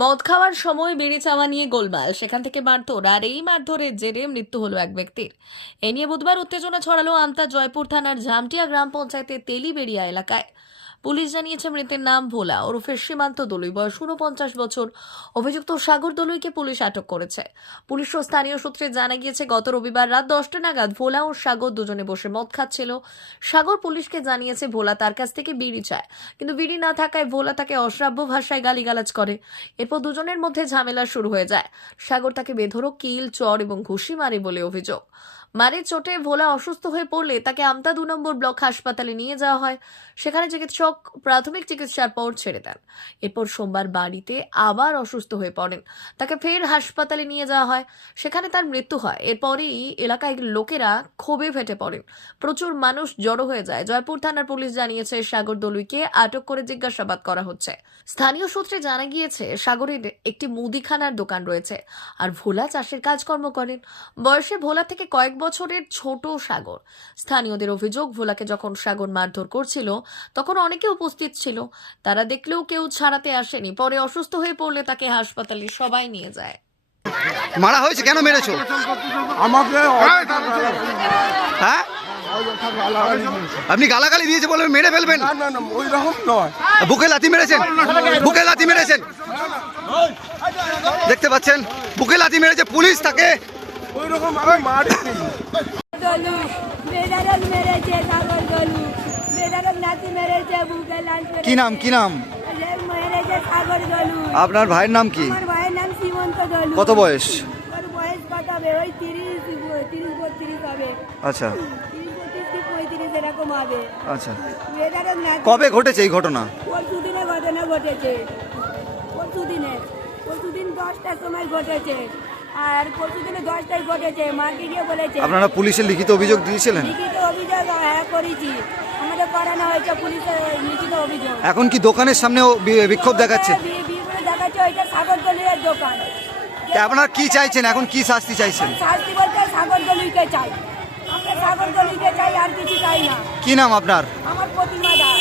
মদ খাওয়ার সময় বিড়ি চাওয়া নিয়ে গোলমাল, সেখান থেকে মারধর, আর এই মারধরের জেরে মৃত্যু হলো এক ব্যক্তির। এ নিয়ে বুধবার উত্তেজনা ছড়ালো আমতা জয়পুর থানার ঝামটিয়া গ্রাম পঞ্চায়েতের তেলিবেড়িয়া এলাকায়। পুলিশ জানিয়েছে মৃতের নাম ভোলা ওরফে সীমান্ত দলুই, বয়স ৪৯ বছর। অভিযুক্ত সাগর দলুইকে পুলিশ আটক করেছে। পুলিশ ও স্থানীয় সূত্রে জানা গিয়েছে গত রবিবার রাত 10টা নাগাদ ভোলা ও সাগর দুজনে বসে মদ খাচ্ছিল। সাগর পুলিশকে জানিয়েছে ভোলা তার কাছ থেকে বিড়ি চায়, কিন্তু বিড়ি না থাকায় ভোলা তাকে অশ্রাব্য ভাষায় গালিগালাজ করে। এরপর দুজনের মধ্যে ঝামেলা শুরু হয়ে যায়। সাগর তাকে বেধড়ক কিল, চড় এবং ঘুষি মারে বলে অভিযোগ। মারের চোটে ভোলা অসুস্থ হয়ে পড়লে তাকে আমতা ২ নম্বর ব্লক হাসপাতালে নিয়ে যাওয়া হয়। সেখানে চিকিৎসক প্রাথমিক চিকিৎসার পর ছেড়ে দেন। এরপর সোমবার বাড়িতে আবার অসুস্থ হয়ে পড়েন। তাকে ফের হাসপাতালে নিয়ে যাওয়া হয়। সেখানে তার মৃত্যু হয়। এরপরই এলাকায় লোকেরা ক্ষোভে ফেটে পড়েন। প্রচুর মানুষ জড়ো হয়ে যায়। জয়পুর থানার পুলিশ জানিয়েছে সাগর দলুইকে আটক করে জিজ্ঞাসাবাদ করা হচ্ছে। স্থানীয় সূত্রে জানা গিয়েছে সাগরের একটি মুদিখানার দোকান রয়েছে, আর ভোলা চাষের কাজকর্ম করেন। বয়সে ভোলা থেকে কয়েক বছরের ছোট সাগর। স্থানীয়দের অভিযোগ, ভোলাকে যখন সাগর মারধর করছিল তখন অনেকে উপস্থিত ছিল। তারা দেখলেও কেউ ছাড়াতে আসেনি। পরে অসুস্থ হয়ে পড়লে তাকে হাসপাতালে সবাই নিয়ে যায়। মারা হয়েছে, কেন মেরেছো? আমাকে হ্যাঁ, আপনি গালাগালি দিয়েছে বলে মেরে ফেলবেন? না না না, ওই রকম নয়। বুকে লাথি মেরেছেন? বুকে লাথি মেরেছেন, দেখতে পাচ্ছেন বুকে লাথি মেরেছে পুলিশ তাকে। ওই রকম আমি মারিনি। দলু বেদারক মেরেছে, সাগর দলু বেদারক নাতি মেরেছে, বুকে লাল মেরেছে। কি নাম, কি নাম? মেরেছে সাগর দলু। আপনার ভাইয়ের নাম কি? আমার ভাইয়ের নাম সীমন্ত দলু। কত বয়স? ওর বয়স কত হবে? ওই 30-32 হবে। আচ্ছা 30-32-35 এরকম হবে। আচ্ছা, বেদারক নাতি। কবে ঘটেছে এই ঘটনা? পরশুদিনে ঘটনা ঘটেছে। পরশুদিন 10টার সময় ঘটেছে। আর পরশুদিনে 10টায় ঘটেছে। মাকে গিয়ে বলেছে। আপনারা পুলিশের লিখিত অভিযোগ দিয়েছিলেন? লিখিত অভিযোগ হ্যাঁ করেছি, আমাদের করানো হয়েছে পুলিশের লিখিত অভিযোগ। এখন কি দোকানের সামনেও বিক্ষোভ দেখাচ্ছে? বিয়ে দেখাচ্ছে, ওইটা সাগর দলুইয়ের দোকান। আপনারা কি চাইছেন এখন, কি শাস্তি চাইছেন? শাস্তি বলতে সাগর দলুইকে চাই, আমরা সাগর দলুইকে চাই, আর কিছু চাই না। কি নাম আপনার? আমার প্রতিমা দাস।